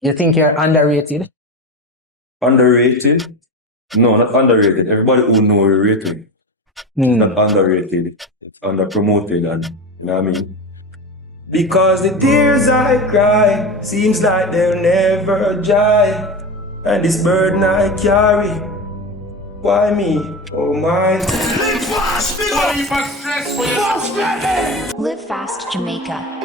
You think you're underrated? Underrated? No, not underrated. Everybody who knows we're rated. It's not underrated. It's underpromoted, and you know what I mean? Because the tears I cry seems like they'll never dry. And this burden I carry, why me? Oh my. LiveFast Jamaica.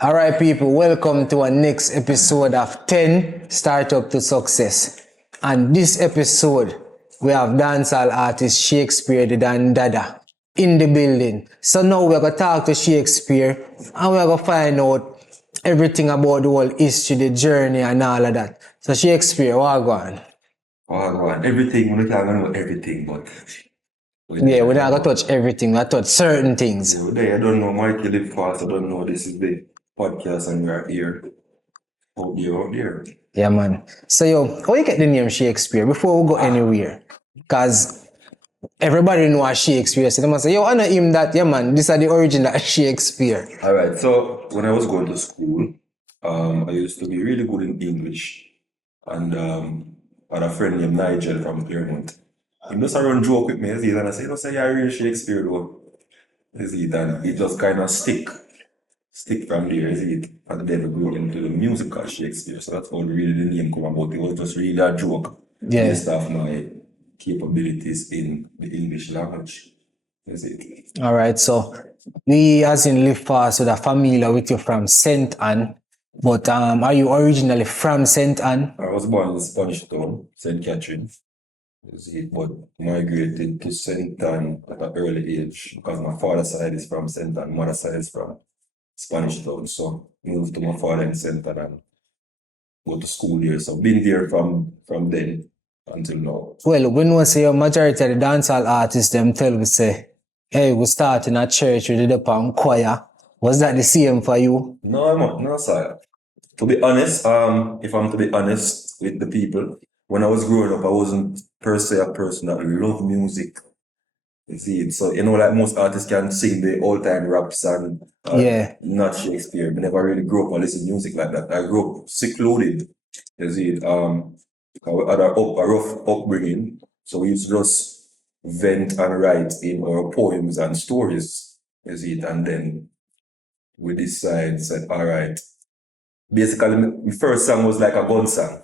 Alright people, welcome to our next episode of 10 Startup to Success. And this episode, we have dancehall artist Shakespeare the D-DONDADDA in the building. So now we're going to talk to Shakespeare and we're going to find out everything about the whole history, the journey and all of that. So Shakespeare, what go on? Everything, we're not talking about everything, but... Yeah, we're not going to touch everything, we're going to touch certain things. Yeah, I don't know Mickel LiveFast, I don't know this is the podcast and we're here. OutDeer. Yeah, man. So, yo, how you get the name Shakespeare before we go anywhere? Because everybody knows Shakespeare. So they must say, yo, I know him that, yeah, man, this is the origin of Shakespeare. All right, so when I was going to school, I used to be really good in English. And I had a friend named Nigel from Claremont. He just run joke with me, and I say, you know, say, you're real Shakespeare, though. Is it? And he just kind of stick from there, is it? And then we grew into the musical Shakespeare. So that's how really the name come about. It was just really a joke based off my capabilities in the English language. Is it? All right, so we as in LiveFast are familiar with you from St. Anne. But are you originally from St. Anne? I was born in the Spanish town, St. Catherine. Is it? But migrated to St. Anne at an early age because my father's side is from St. Anne, mother's side is from Spanish town. So moved to my father in St. Anne and go to school there. So been there from then until now. Well, when we say a majority of the dancehall artists them tell we say, hey, we start in a church, we did up on choir. Was that the same for you? No, sir. To be honest, if I'm to be honest with the people, when I was growing up, I wasn't per se a person that loved music. You see, so you know, like most artists can sing the all-time rap song, not Shakespeare. I never really grew up and listen to music like that. I grew up secluded. You see, we had a rough upbringing, so we used to just vent and write in our poems and stories. You see, and then we decided, said, all right. Basically, my first song was like a gun song.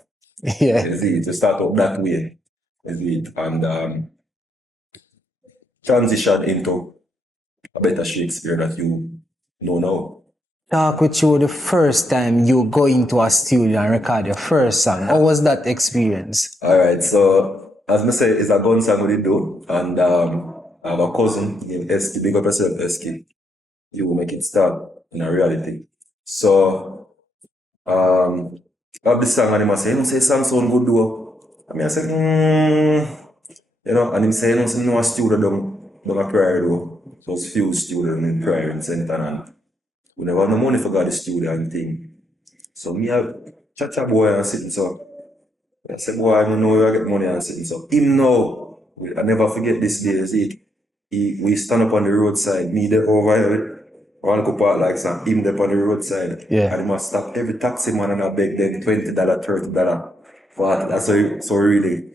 Yeah. You see, to start up that way. You see, and transition into a better Shakespeare that you know now. Talk with you the first time you go into a studio and record your first song. How was that experience? All right, so as I say, it's a gun song we do, and I have a cousin named SK, big up yourself, SK. You will make it start in a reality. So, I have this song and he must say, you know, say song sound good though. I mean, I said, you know, and he say, you know, say, no studio down a prayer though. So it's few studio in prayer in St. Anne, and we never have no money for got the studio and thing. So me a chat boy and sitting so. I said, boy, I don't know where I get money and sitting so. Him now, I never forget this day, we stand up on the roadside, me there over one couple like some him there on the roadside. Yeah. And he must stop every taxi man and I beg them $20, $30 for that. That's so we really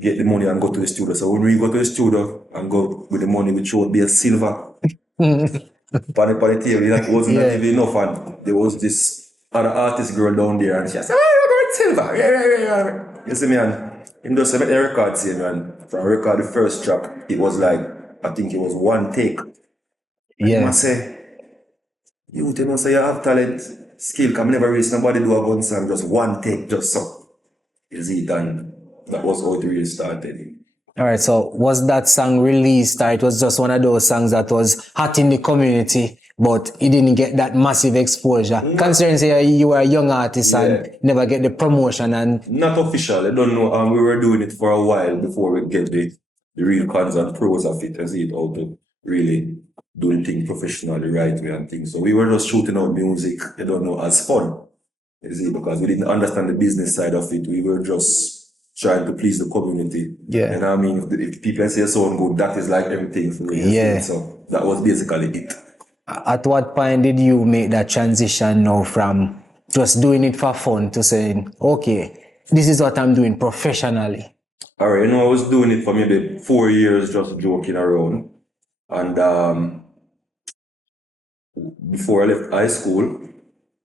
get the money and go to the studio. So when we go to the studio and go with the money, we show be a silver. Pan the table, that wasn't even enough. And there was this other artist girl down there and she said, oh, silver. Yeah. You see me, and him just make the record same, and from record the first track, it was like, I think it was one take. Yeah. And I say, you know, say you have talent, skill, can never raise nobody do a gun song, just one take, just so. Is it? And that was how it really started. All right, so was that song released or it was just one of those songs that was hot in the community, but it didn't get that massive exposure? Considering say you were a young artist and never get the promotion and... Not official, I don't know. We were doing it for a while before we get the real cons and pros of it, as it how to really do the thing professionally, right way and things. So we were just shooting out music, I don't know, as fun. You see, because we didn't understand the business side of it. We were just trying to please the community. Yeah. And I mean, if people say sound good, that is like everything for me. Yeah. So that was basically it. At what point did you make that transition now from just doing it for fun to saying, okay, this is what I'm doing professionally? All right, I was doing it for maybe 4 years, just joking around. And before I left high school,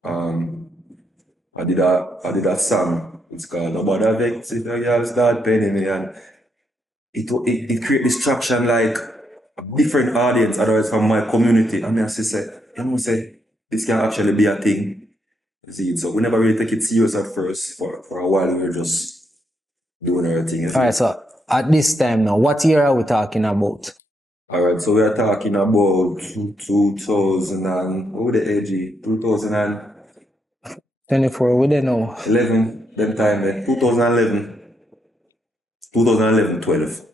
I did a song. It's called Nobody Vex If a Girl Start Paying Me, and it create distraction like a different audience, otherwise from my community. I mean, I say, this can actually be a thing. See, so we never really take it serious at first. For a while, we were just doing our thing. All right, so at this time now, what year are we talking about? All right, so we are talking about 2000 and, what the age? 2011, 24, we don't know. that time, 2011, 12.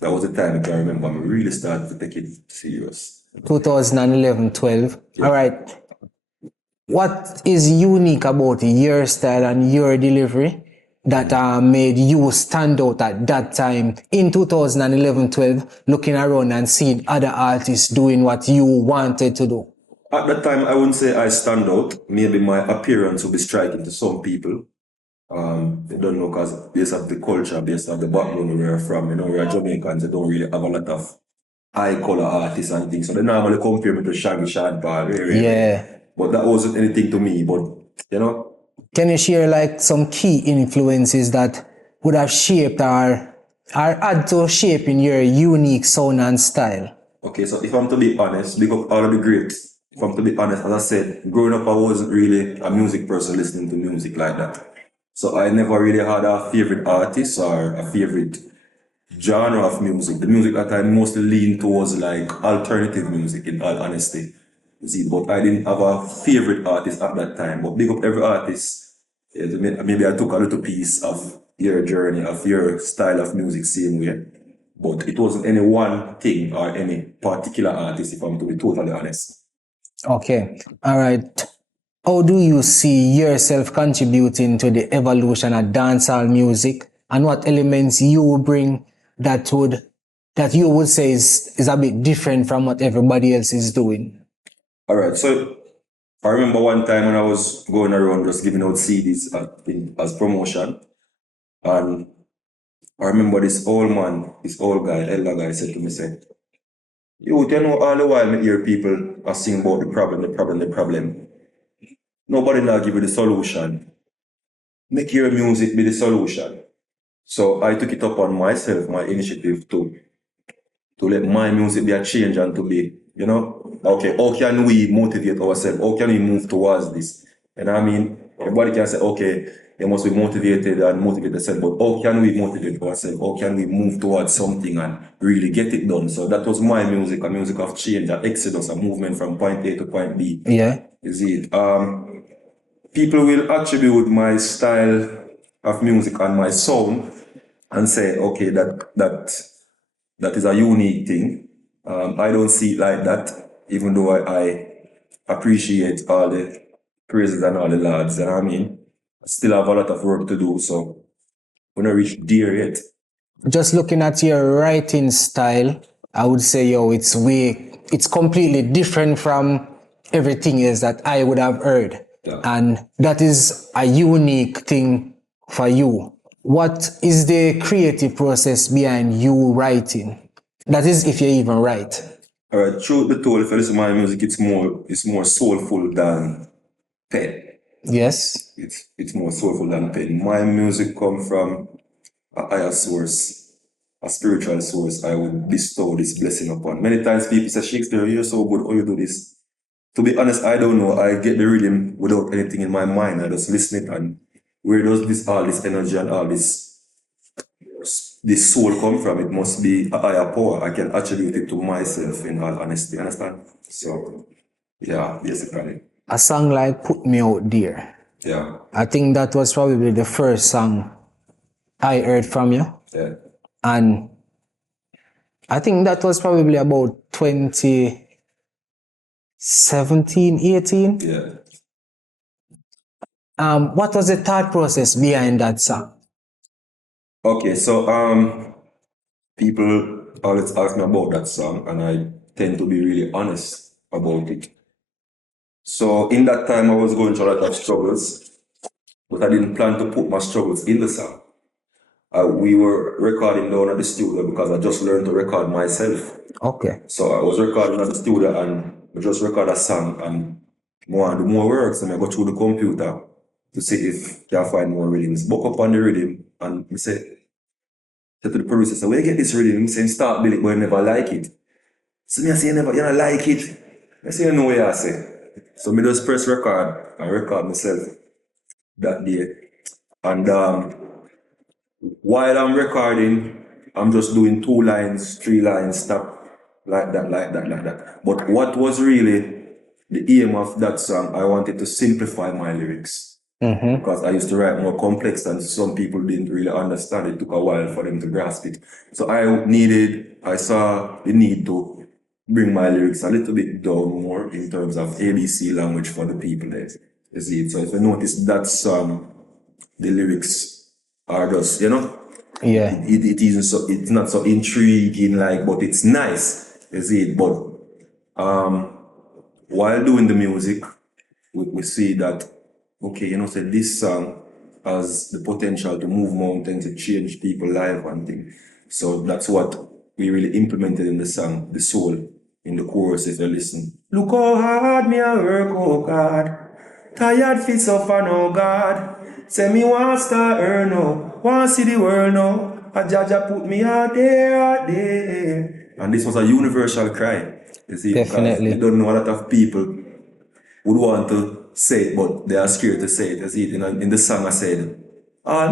That was the time I can remember I really started to take it serious. 2011, 12. Yeah. All right. What is unique about your style and your delivery that made you stand out at that time in 2011, 12, looking around and seeing other artists doing what you wanted to do? At that time, I wouldn't say I stand out. Maybe my appearance will be striking to some people. They don't know because based on the culture, based on the background where we're from, we are Jamaicans, they don't really have a lot of eye color artists and things. So they normally compare me to Shakespeare. Yeah. But that wasn't anything to me, but Can you share like some key influences that would have shaped or add to shaping your unique sound and style? Okay, so if I'm to be honest, big up all of the greats. If I'm to be honest, as I said, growing up, I wasn't really a music person listening to music like that. So I never really had a favorite artist or a favorite genre of music. The music that I mostly lean towards like alternative music, in all honesty. You see, but I didn't have a favorite artist at that time. But big up every artist. Yeah, maybe I took a little piece of your journey, of your style of music, same way. But it wasn't any one thing or any particular artist, if I'm to be totally honest. Okay. All right. How do you see yourself contributing to the evolution of dancehall music, and what elements you bring that you would say is a bit different from what everybody else is doing? All right, so I remember one time when I was going around just giving out CDs as promotion, and I remember this old guy, elder guy, said to me, you know, all the while I hear people are singing about the problem. Nobody now give you the solution. Make your music be the solution. So I took it upon myself, my initiative to let my music be a change and to be, okay, how can we motivate ourselves? How can we move towards this? And I mean, everybody can say, okay, you must be motivated and motivate yourself, but how can we motivate ourselves? How can we move towards something and really get it done? So that was my music, a music of change, an exodus, a movement from point A to point B. Yeah. You see, people will attribute my style of music and my sound and say, okay, that is a unique thing. I don't see it like that, even though I appreciate all the praises and all the lads, you know what I mean? I still have a lot of work to do, so we're not reached there yet. Just looking at your writing style, I would say, it's completely different from everything else that I would have heard. Yeah. And that is a unique thing for you. What is the creative process behind you writing? That is, if you even write. All right, truth be told, if you listen to my music, it's more soulful than pen. Yes. It's more soulful than pen. My music comes from a higher source, a spiritual source. I would bestow this blessing upon. Many times people say, Shakespeare, you're so good, how you do this? To be honest, I don't know. I get the rhythm without anything in my mind. I just listen it, and where does all this energy and all this soul come from? It must be a higher power. I can attribute it to myself, in all honesty, understand? So, yeah, basically. A song like Put Me Out There. Yeah. I think that was probably the first song I heard from you. Yeah. And I think that was probably about 2017, 18. Yeah. What was the thought process behind that song? Okay, so people always ask me about that song, and I tend to be really honest about it. So in that time, I was going through a lot of struggles, but I didn't plan to put my struggles in the song. We were recording down at the studio because I just learned to record myself. Okay. So I was recording at the studio and I just record a song and more and do more works and I go through the computer to see if I can find more rhythms. Book up on the rhythm and I say to the producer, say, where you get this rhythm? He say, start build it, but you never like it. So me I say, you don't like it. I say, you know what I say. So me just press record and record myself that day. And while I'm recording, I'm just doing 2 lines, 3 lines, stop, like that, like that, like that. But what was really the aim of that song, I wanted to simplify my lyrics. Because I used to write more complex and some people didn't really understand. It took a while for them to grasp it. So I saw the need to bring my lyrics a little bit down more in terms of ABC language for the people there. You see it. So if you notice that song, the lyrics are just, Yeah. it isn't so, it's not so intriguing, like, but it's nice. You see it. But while doing the music, we see that, okay, say this song has the potential to move mountains, to change people's life and things. So that's what we really implemented in the song, the soul, in the chorus if you listen. Look how hard me I work, oh God. Tired fit suffer, no God. Say me want start earn now, want see the world now. A Jaja put me out there, out there. And this was a universal cry. You see, Definitely. because you don't know a lot of people would want to say it, but they are scared to say it. You see, in the song I said,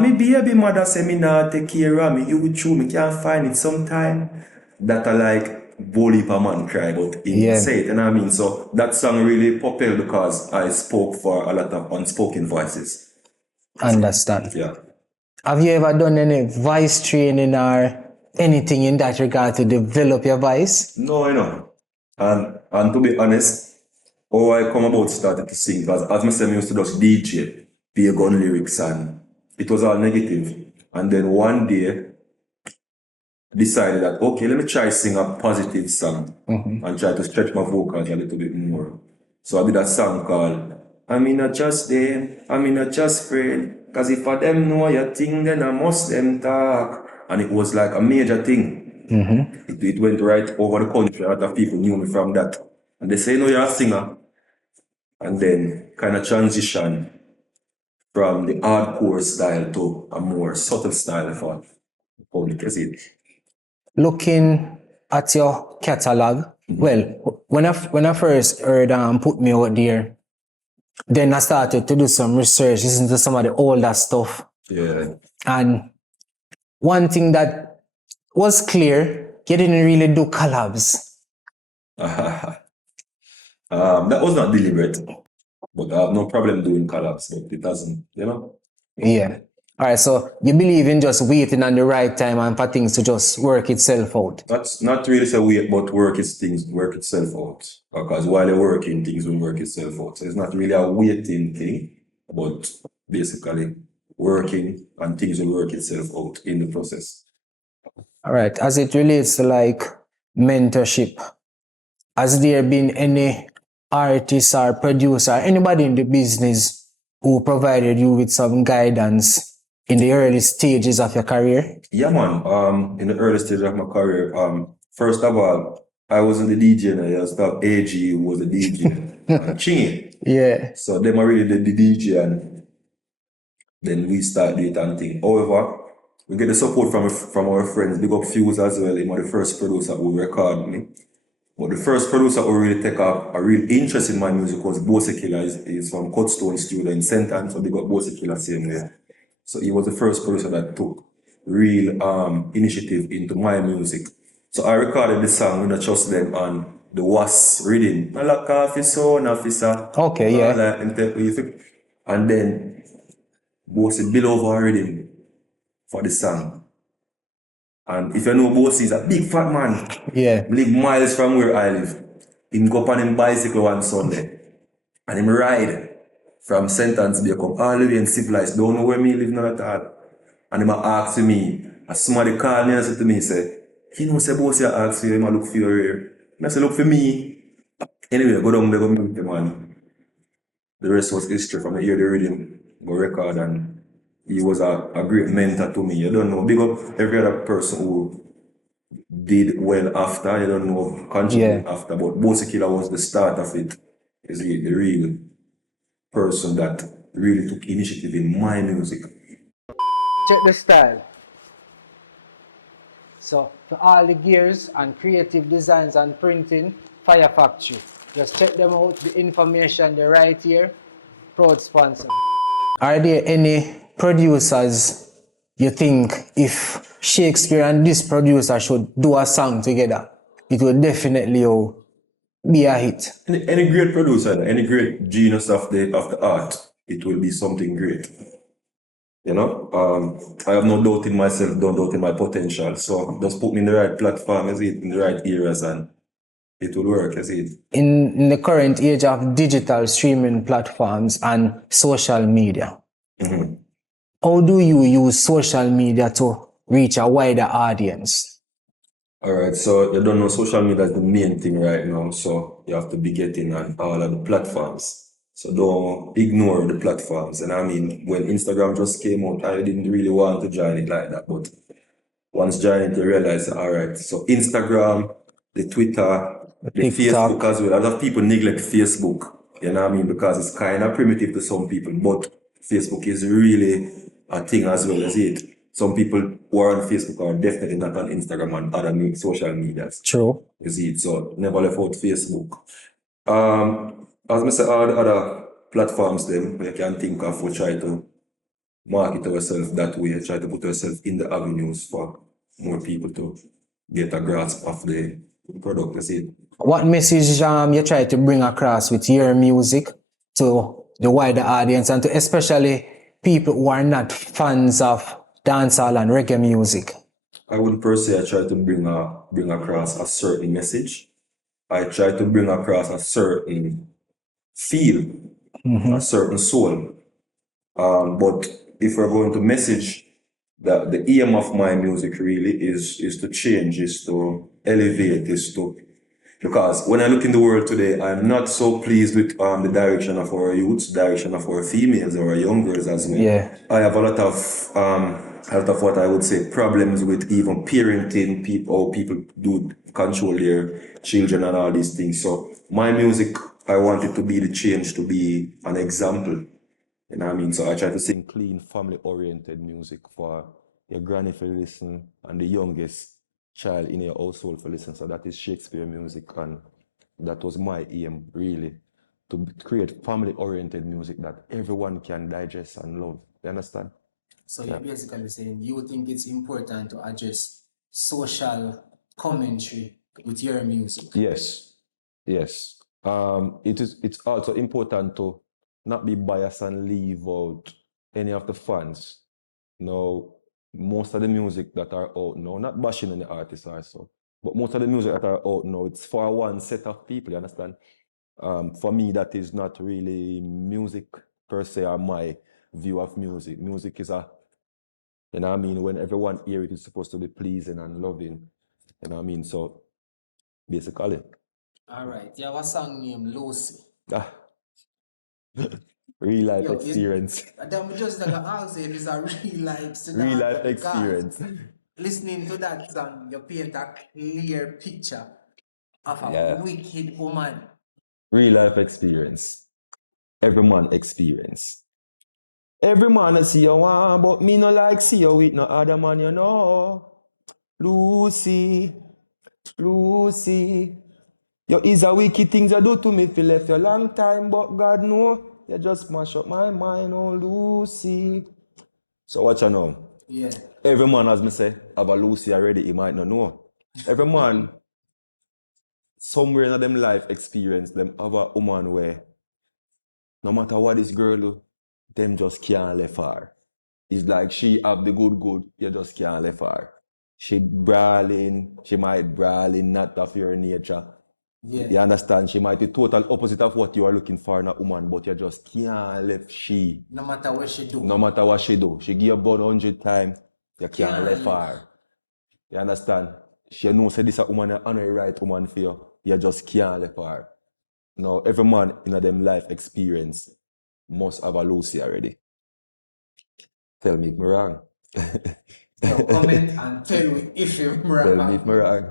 me baby mother say me not take care of me, you would chew me can't find it sometime. That I like bully per man cry, but in say it, you know what I mean? So that song really propelled because I spoke for a lot of unspoken voices. Understand. Yeah. Have you ever done any voice training or anything in that regard to develop your voice? No, And to be honest, how I come about started to sing, because as I said, I used to just DJ, play gun lyrics, and it was all negative. And then one day, decided that, okay, let me try sing a positive song and try to stretch my vocals a little bit more. So I did a song called I'm in a just them, I'm in a just friend. Cause if I them know your thing, then I must them talk. And it was like a major thing. It went right over the country. A lot of people knew me from that. And they say, no, you're a singer. And then kind of transition from the hardcore style to a more subtle style for public. You see. Looking at your catalog, well, when I first heard Put Me Out There, then I started to do some research, listen to some of the older stuff. Yeah. And one thing that was clear, you didn't really do collabs. That was not deliberate, but I have no problem doing collabs, but it doesn't, Yeah. All right, so you believe in just waiting on the right time and for things to just work itself out? That's not really say wait, but work itself out. Because while you're working, things will work itself out. So it's not really a waiting thing, but basically working and things will work itself out in the process. All right, as it relates to like mentorship, has there been any artist or producer, anybody in the business who provided you with some guidance in the early stages of your career? Yeah, man. In the early stage of my career, first of all, I wasn't the DJ. I was the AG who was the DJ. and Chingy. Yeah. So them are really the DJ, and then we start doing it and thing. However, we get the support from our friends. Big up Fuse as well. He was the first producer who recorded me. But the first producer who really take up a real interest in my music was Bose Killer. He's from Cutstone Studio in St. Anne, so big up Bose Killer same way. So he was the first producer that took real initiative into my music. So I recorded the song when I trust them on the Was rhythm. I like officer, officer. Okay, yeah. And then Bose bill over rhythm for the song. And if you know Bose, he's a big fat man. Yeah. He live miles from where I live. He go up on him bicycle one Sunday. And him ride from St. Anne's Bay come all the way in Civilized. Don't know where me live now at all. And him ask me, and somebody call me and say to me, say, he know say Bose ask you, him look for your ear. I say, look for me. Anyway, go down there, go meet the man. the rest was history. From the hear the rhythm, go record, and he was a great mentor to me. You don't know, big up every other person who did well after. You don't know contribute after, but Bossy Killer was the start of it. Is the real person that really took initiative in my music. Check the style. So for all the gears and creative designs and printing, FYAH Factory. Just check them out, the information they're right here. Proud sponsor. Are there any producers you think if Shakespeare and this producer should do a song together, it will definitely be a hit? Any great producer, any great genius of the art, it will be something great. You know, I have no doubt in myself, don't doubt in my potential. So just put me in the right platform, is it, in the right areas, and it will work, is it. In the current age of digital streaming platforms and social media, how do you use social media to reach a wider audience? All right, so you don't know social media is the main thing right now, so you have to be getting on all of the platforms. So don't ignore the platforms. And I mean, when Instagram just came out, I didn't really want to join it like that, but once joining it, you realize, all right, so Instagram, the Twitter, the TikTok. Facebook as well. A lot of people neglect Facebook, you know what I mean, because it's kind of primitive to some people, but Facebook is really a thing as well as it. Some people who are on Facebook are definitely not on Instagram and other social medias. True. You see it, so never left out Facebook. As I said, all the other platforms them you can think of, we try to market ourselves that way, try to put ourselves in the avenues for more people to get a grasp of the product. You see. What message you try to bring across with your music to the wider audience and to especially people who are not fans of dancehall and reggae music? I would per se I try to bring across a certain message. I try to bring across a certain feel, a certain soul. But if we're going to message, the aim of my music really is to change, is to elevate, is to, because when I look in the world today, I'm not so pleased with the direction of our youths, direction of our females or our young girls as well. Yeah. I have a lot of what I would say problems with even parenting people, how people do control their children and all these things. So my music, I want it to be the change, to be an example. You know what I mean? So I try to sing clean, family-oriented music for your granny to listen and the youngest child in your household to listen. So that is Shakespeare music, and that was my aim, really, to create family-oriented music that everyone can digest and love. You understand? So you're basically saying you think it's important to address social commentary with your music? Yes, yes. It's also important to not be biased and leave out any of the fans. Now, most of the music that are out now, not bashing any artists also, but most of the music that are out now, it's for one set of people, you understand? For me, that is not really music per se, or my view of music. Music is you know what I mean, when everyone hear it, it's supposed to be pleasing and loving, you know what I mean? So, basically. All right. You have a song named Lucy. Ah. Real life experience. I'm just gonna ask if it's a real life scenario. Real life experience. Listening to that song, you paint a clear picture of a wicked woman. Real life experience. Every man experience. Every man I see you want, but me no like see you with no other man, you know. Lucy, Lucy. You is a wicked things you do to me for left you long time, but God know, you just mash up my mind, oh Lucy. So what you know? Yeah. Every man, as me say, have a Lucy already, he might not know. Every man, somewhere in them life experience, them have a woman where no matter what this girl do, them just can't left her. It's like she have the good, you just can't left her. She brawling, she might brawling, not of your nature. Yeah. You understand? She might be total opposite of what you are looking for in a woman, but you just can't left she. No matter what she do. No matter what she do. She give you about 100 times, you can't left her. You understand? She knows that this a woman and a right woman for you. You just can't left her. Now, every man in them life experience, must have a Lucy already. Tell me if I'm wrong. So comment and tell me if you're wrong. Tell me if I'm wrong.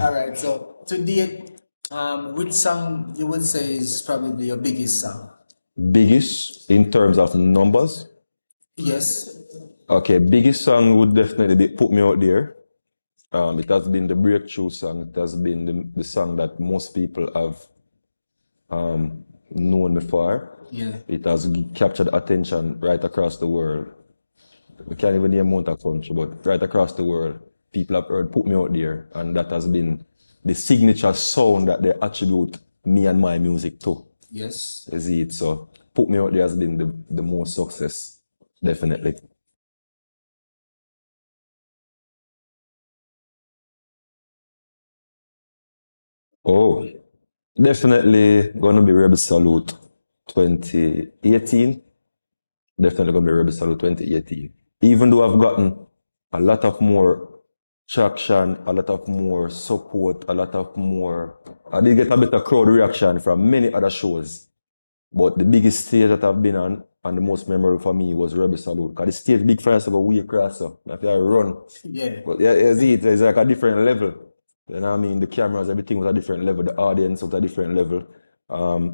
All right. So to date, which song you would say is probably your biggest song? Biggest in terms of numbers? Yes. Okay, biggest song would definitely be Put Me Out There. It has been the breakthrough song. It has been the song that most people have known before. Yeah. It has captured attention right across the world. We can't even name amount of country, but right across the world, people have heard Put Me Out There, and that has been the signature sound that they attribute me and my music to. Yes. Is it? So Put Me Out There has been the most success, definitely. Oh, definitely gonna be Rebel Salute 2018. Definitely gonna be Rebel Salute 2018. Even though I've gotten a lot of more traction, a lot of more support, a lot of more. I did get a bit of crowd reaction from many other shows. But the biggest stage that I've been on and the most memorable for me was Rebel Salute. Because the stage big for us to go way across. So if I run. Yeah. But yeah, it's like a different level. You know what I mean? The cameras, everything was a different level. The audience was a different level.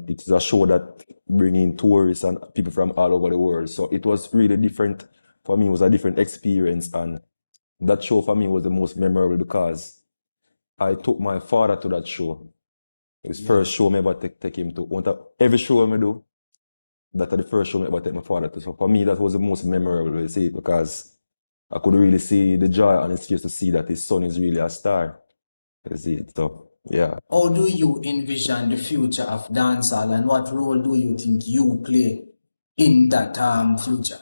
It's a show that bring in tourists and people from all over the world. So it was really different. For me, it was a different experience. And that show for me was the most memorable because I took my father to that show. It was first show I ever take him to. Every show I do, that's the first show I ever take my father to. So for me, that was the most memorable, you see, because I could really see the joy on his face to see that his son is really a star. You see, so yeah. How do you envision the future of dancehall, and what role do you think you play in that future?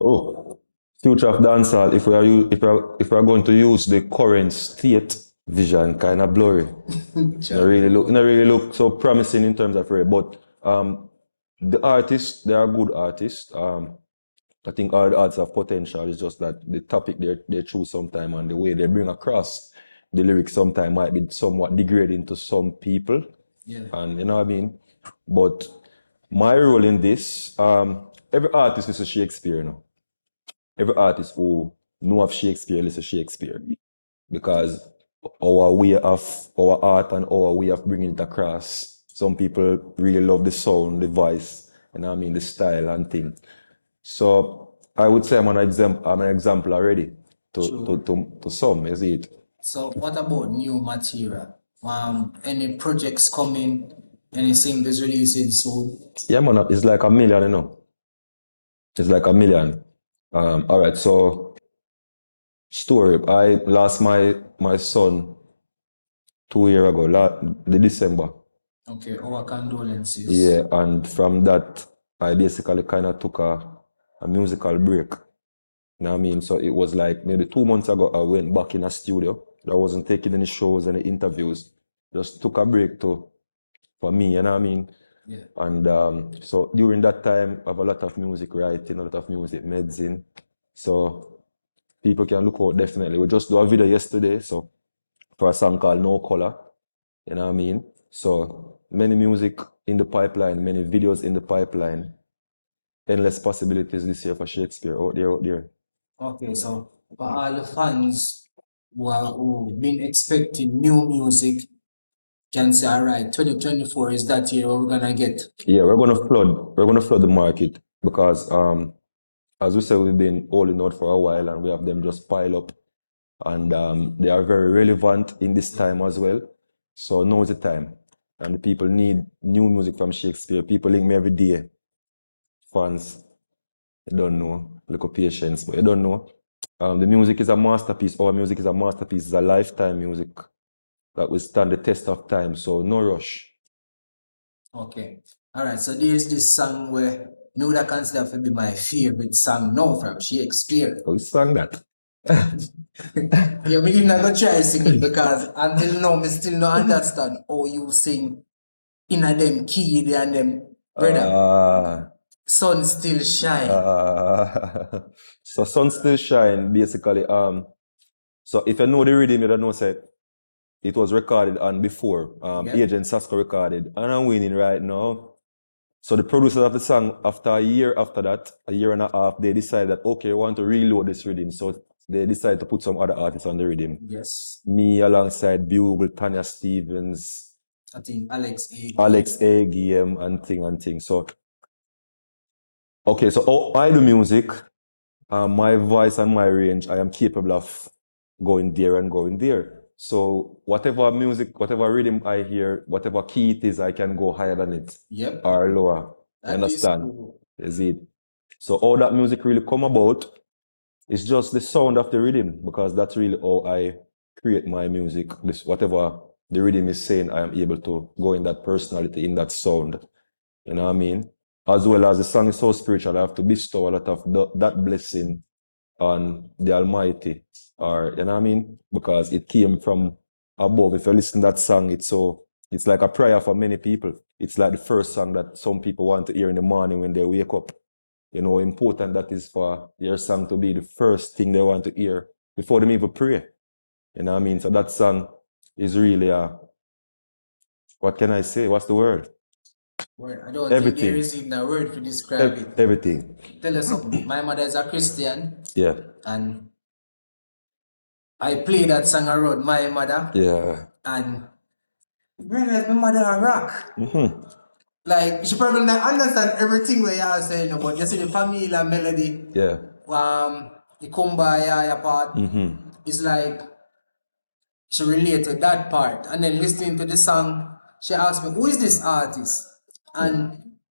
Oh, future of dancehall. If we are going to use the current state vision, kind of blurry. Not really look so promising in terms of rate. But the artists, they are good artists. I think all the artists have potential. It's just that the topic they choose sometime and the way they bring across the lyrics sometimes might be somewhat degrading to some people. Yeah. And you know what I mean? But my role in this, every artist is a Shakespeare, you know. Every artist who know of Shakespeare is a Shakespeare. Because our way of our art and our way of bringing it across. Some people really love the sound, the voice, and I mean the style and thing. So I would say I'm an example already to some, is it? So what about new material? Any projects coming? Any singles releasing soon? Yeah, man, it's like a million, you know. It's like a million. All right, so story. I lost my son 2 years ago, the December. Okay, our condolences. Yeah, and from that, I basically kind of took a musical break. You know what I mean? So it was like maybe 2 months ago, I went back in a studio. I wasn't taking any shows, any interviews. Just took a break for me, you know what I mean? Yeah. And so during that time, I have a lot of music writing, a lot of music medicine. So people can look out definitely. We just do a video yesterday, so for a song called No Color, you know what I mean? So many music in the pipeline, many videos in the pipeline. Endless possibilities this year for Shakespeare out there. Okay, so for all the fans who been expecting new music, can say, all right, 2024 is that year we're gonna get. Yeah, we're gonna flood the market because as we said, we've been holding out for a while and we have them just pile up and they are very relevant in this time as well. So now is the time. And the people need new music from Shakespeare. People link me every day. Fans, you don't know, little patience, but you don't know. The music is a masterpiece. Our music is a masterpiece. It's a lifetime music that will stand the test of time. So no rush. Okay. All right. So there's this song where me would consider to be my favorite song now from Shakespeare. Who sang that? Yeah, we didn't have to try sing it because until now, me still don't understand how you sing in a them key and them brother. Sun still shine. So sun still shine basically. So if you know the rhythm, you don't know say it was recorded on before. Yeah. Agent Sasko recorded, and I'm winning right now. So the producers of the song, after a year after that, a year and a half, they decided that, okay, we want to reload this rhythm. So they decided to put some other artists on the rhythm. Yes. Me alongside Bugle, Tanya Stevens, I think Alex A. Guillem, and thing. So, okay, so I do music. My voice and my range, I am capable of going there and going there. So whatever music, whatever rhythm I hear, whatever key it is, I can go higher than it. Yep. Or lower. You understand? Is it? So all that music really come about is just the sound of the rhythm, because that's really how I create my music. This whatever the rhythm is saying, I am able to go in that personality, in that sound. You know what I mean? As well as the song is so spiritual, I have to bestow a lot of that blessing on the Almighty, or you know what I mean? Because it came from above. If you listen to that song, it's like a prayer for many people. It's like the first song that some people want to hear in the morning when they wake up. You know how important that is for your song to be the first thing they want to hear before they even pray. You know what I mean? So that song is really what can I say? What's the word? Word. I don't Everything. think there is even a word to describe it. Everything. Tell us something. My mother is a Christian. Yeah. And I play that song around my mother. Yeah. And realize my mother a rock. Mm-hmm. Like, she probably not understand everything we are saying, but you see the familiar melody. Yeah. The kumbaya part. Mm-hmm. It's like she related to that part. And then listening to the song, she asked me, who is this artist? And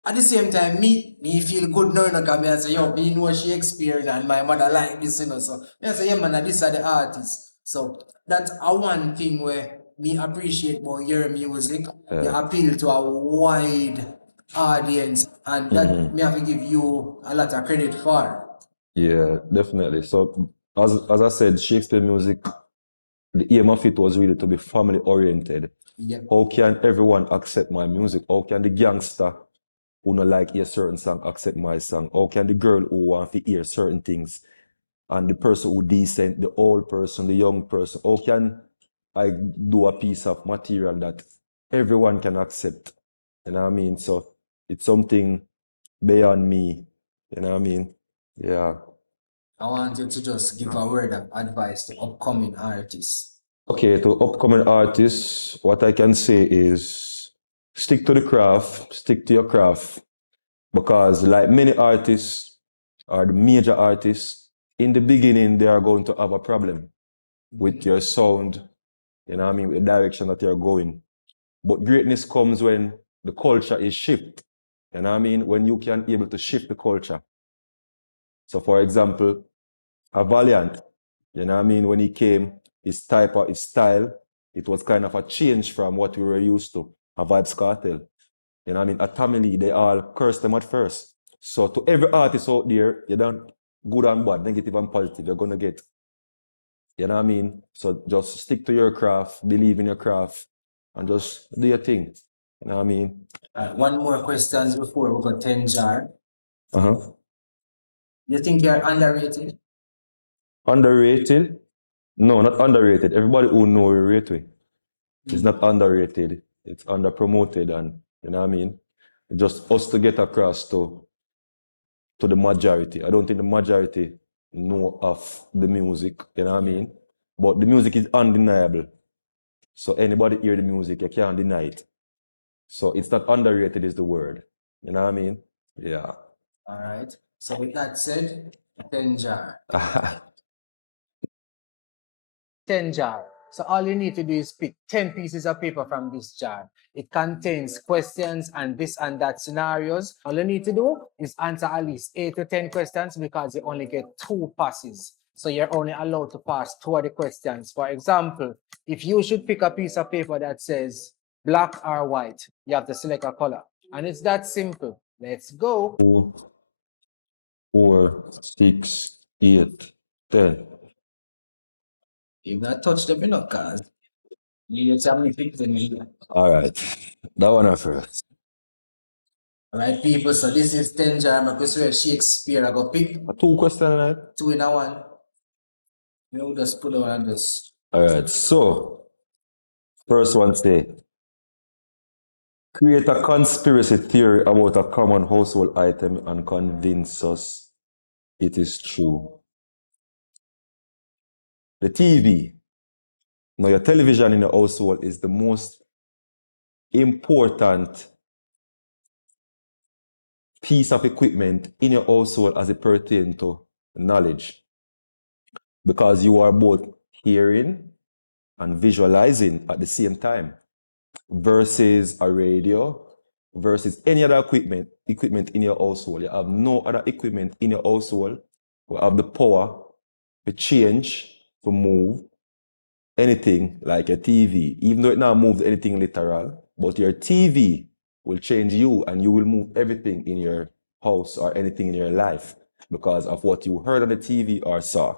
at the same time, me feel good knowing that I say, yo, me know Shakespeare and my mother like this, you know. So I say, yeah, man, these are the artists. So that's a one thing where me appreciate about your music. You appeal to a wide audience, and that me have to give you a lot of credit for. Yeah, definitely. So as I said, Shakespeare music, the aim of it was really to be family oriented. Yeah. How can everyone accept my music? How can the gangster who not like hear certain song accept my song? How can the girl who want to hear certain things and the person who decent, the old person, the young person, how can I do a piece of material that everyone can accept? You know what I mean? So it's something beyond me. You know what I mean? Yeah. I want you to just give a word of advice to upcoming artists. Okay, to upcoming artists, what I can say is stick to the craft, stick to your craft. Because like many artists or the major artists, in the beginning, they are going to have a problem with your sound, you know what I mean, with the direction that you're going. But greatness comes when the culture is shift. You know what I mean? When you can able to shift the culture. So for example, a Valiant, you know what I mean? When he came, his type or his style, it was kind of a change from what we were used to. A Vibes Cartel. You know what I mean? A Tommy Lee, they all cursed them at first. So to every artist out there, you don't good and bad, negative and positive, you're gonna get. You know what I mean? So just stick to your craft, believe in your craft, and just do your thing. You know what I mean? One more questions before we go 10 jar. Uh-huh. You think you're underrated? Underrated? No, not underrated. Everybody who know we rate we. It's not underrated. It's underpromoted, and you know what I mean? Just us to get across to the majority. I don't think the majority know of the music, you know what I mean? But the music is undeniable. So anybody hear the music, you can't deny it. So it's not underrated is the word. You know what I mean? Yeah. All right. So with that said, 10 jar. 10 jar. So all you need to do is pick 10 pieces of paper from this jar. It contains questions and this and that scenarios. All you need to do is answer at least 8 to 10 questions because you only get 2 passes. So you're only allowed to pass 2 of the questions. For example, if you should pick a piece of paper that says black or white, you have to select a color. And it's that simple. Let's go. 2, 4, 6, 8, 10. You've not touched them enough, cause you just have me pick them. All right. That one at first. All right, people. So this is 10 jar. I'm going to swear Shakespeare. I go pick 2 questions, right? 2 in a 1. We'll just put it on this. All right. So, first one say, Create a conspiracy theory about a common household item and convince us it is true. The TV. Now, your television in your household is the most important piece of equipment in your household as it pertains to knowledge, because you are both hearing and visualizing at the same time, versus a radio, versus any other equipment in your household. You have no other equipment in your household who have the power to change, to move anything like a TV, even though it not moves anything literal, but your TV will change you and you will move everything in your house or anything in your life because of what you heard on the TV or saw.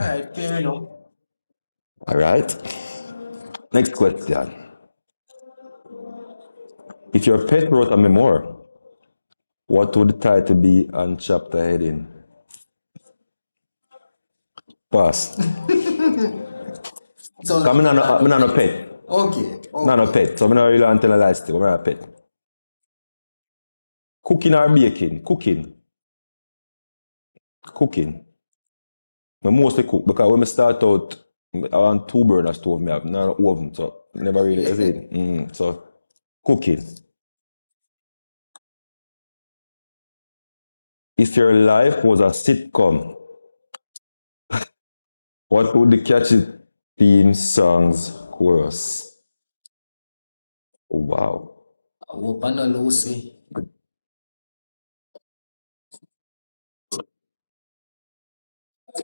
All right, fair enough. All right. Next question. If your pet wrote a memoir, what would the title be and chapter heading? Pass. So I'm not a pet. Okay. Not a pet. So I'm not really internalize it. I'm not a pet. Cooking or baking? Cooking. I mostly cook because when I start out, I want 2 burner stove, I have not an oven, so never really is it. So cooking. If your life was a sitcom, what would the catchy theme songs chorus? Oh, wow. I hope I know Lucy.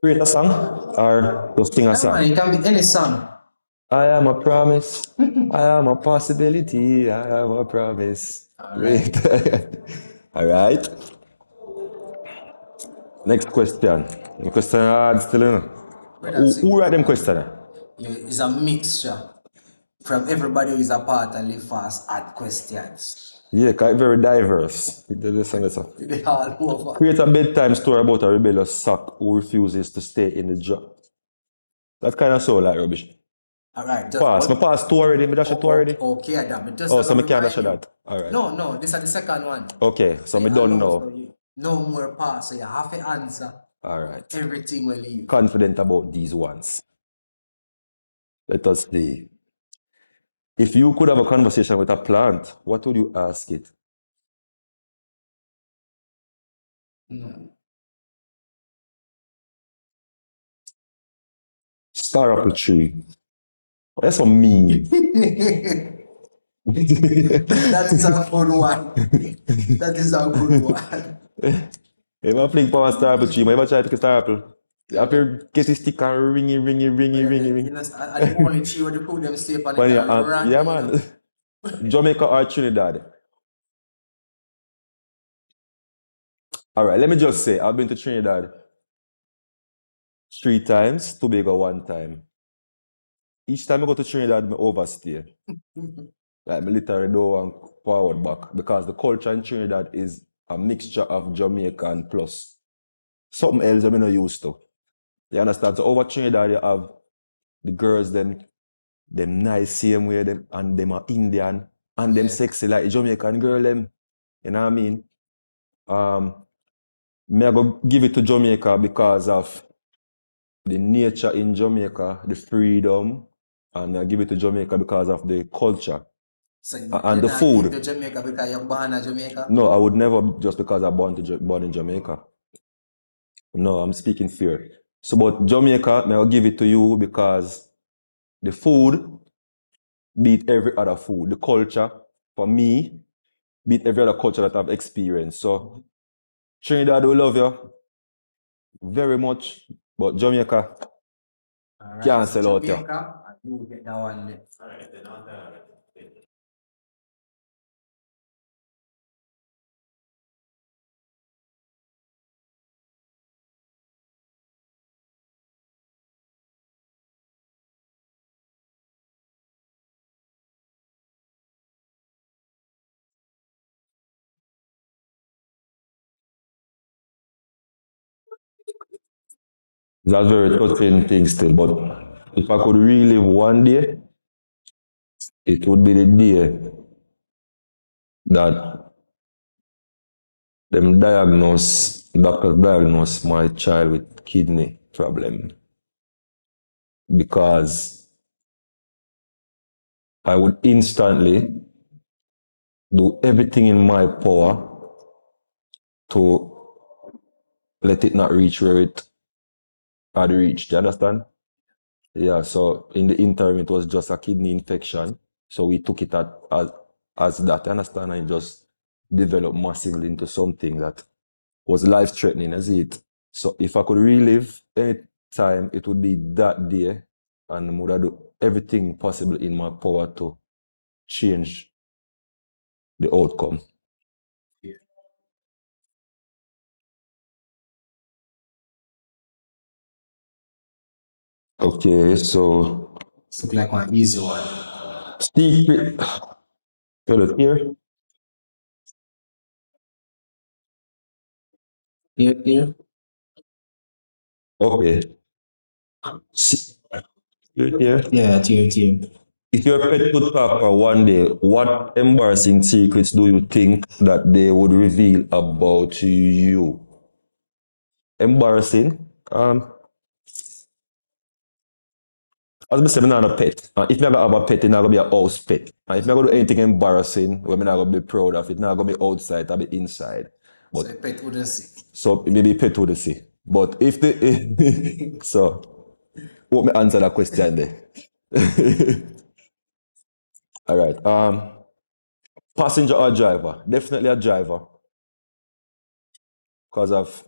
Create a song or just sing a Man, song? it can be any song. I am a promise. I am a possibility. I am a promise. Alright. All right. Next question. The question hard still, you know. Who write them question? It's a mixture from everybody who is a part of LiveFast add questions. Yeah, it's very diverse. They all over. Create a bedtime story about a rebellious sock who refuses to stay in the job. That kind of sound like rubbish. Alright, Pass. I passed 2 already. I dash it 2 already. Okay, but just Oh, so I can't dash that. All right. No, this is the second one. Okay, so I don't know. No more pass, so you have to answer. All right. Everything will leave. Confident about these ones. Let us see. If you could have a conversation with a plant, what would you ask it? Star apple tree. That's for me. That is a good one. That is a good one. If I flick for a star apple tree, I ever try to pick a star apple. Up here, get this stick and ring. You know, I the only tree where they put them sleep on it. Yeah, man. Jamaica or Trinidad? All right, let me just say, I've been to Trinidad 3 times, Tobago 1 time. Each time I go to Trinidad, I overstay. Like, I literally don't want forward back because the culture in Trinidad is a mixture of Jamaican plus something else I'm not used to. You understand? So over Trinidad, you have the girls, them nice same way, and them are Indian, and them sexy like Jamaican girl, them. You know what I mean? Me I go give it to Jamaica because of the nature in Jamaica, the freedom, and I give it to Jamaica because of the culture. So and the food. To Jamaica because you're born in Jamaica? No, I would never just because I'm born in Jamaica. No, I'm speaking fair. So, but Jamaica, I'll give it to you because the food beat every other food. The culture, for me, beat every other culture that I've experienced. So, Trinidad, we love you very much, but Jamaica can't sell out you. Jamaica, I do get that one there. That's very touching thing still, but if I could relive one day, it would be the day that doctors diagnose my child with kidney problem, because I would instantly do everything in my power to let it not reach where it had reached. Do you understand? Yeah, so in the interim, it was just a kidney infection. So we took it as that, you understand? And it just developed massively into something that was life-threatening, as it. So if I could relive any time, it would be that day, and I would do everything possible in my power to change the outcome. Okay, so It's look like one easy one. secret. Got it here. Here. Okay. Here. Yeah, here. If your pet could talk for one day, what embarrassing secrets do you think that they would reveal about you? Embarrassing? As I said, I'm not a pet. If I have a pet, it's not going to be a house pet. If I go do anything embarrassing, I'm not going to be proud of it. It's not going to be outside, it'll be inside. But, so a pet wouldn't see. So maybe pet would see. But if the... so, let me answer that question there. All right. Passenger or driver? Definitely a driver. Because of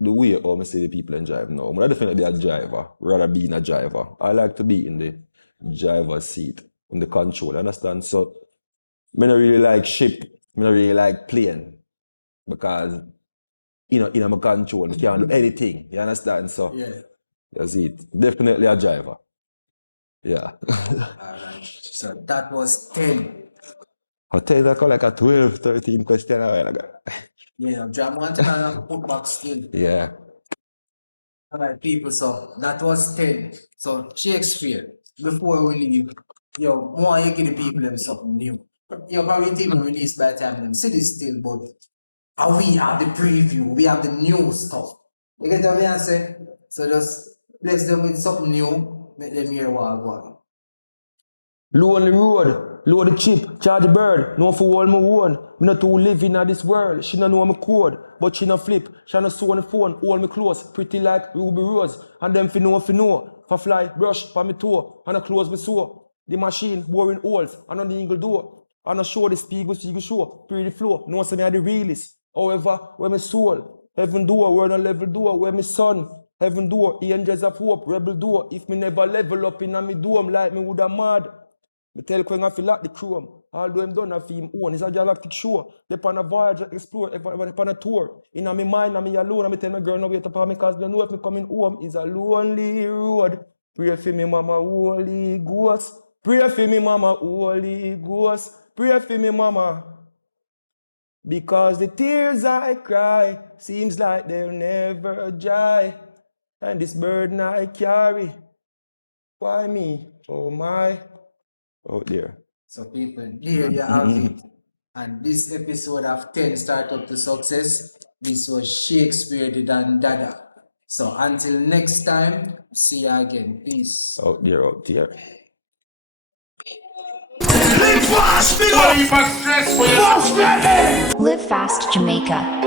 the way I see the people in drive now. I'm definitely a driver, rather being a driver. I like to be in the driver's seat, in the control, understand? So, I don't really like ship, I don't really like plane, because, in my control, I can't do anything, you understand? So, Yeah. That's it. Definitely a driver. Yeah. Alright. So that was 10. I'll tell you that like a 12, 13 question a while ago. Yeah, jam one thing and I put back still. Yeah. Alright, people, so that was 10. So Shakespeare, before we leave, more you give the people them something new. Probably even released by the time them see this still, but we have the preview, we have the new stuff. You get what I say? So just bless them with something new, make them hear what I want. Low on the road, load the chip, charge the bird, no for all my own. Me not to live in this world, she no know my code, but she no flip, she no sew on the phone, hold me close, pretty like Ruby Rose, and them fi know, for fly, brush, pa me toe, and I close me sew. The machine, boring holes, and on the eagle door, and I show the spiegel show, pretty flow, no say me are the realist. However, where my soul, heaven door, where no level door, where my son, heaven door, angels of hope, rebel door, if me never level up in a me dome like me woulda mad. I tell Quang I feel like the chrome. Although I'm done a film own, it's a galactic show. They on a voyage, explore, on a tour. In my mind, I'm alone. I tell my girl no wait upon me because they know if me coming home is a lonely road. Pray for me, mama, Holy Ghost. Pray for me, mama, Holy Ghost. Pray for me, mama. Because the tears I cry seems like they'll never dry. And this burden I carry, why me? Oh my. Oh dear. So people, there you have it. And this episode of 10 Startup to Success, this was Shakespeare the D-DONDADDA. So until next time, see you again. Peace. Oh dear, oh dear. Live fast Jamaica.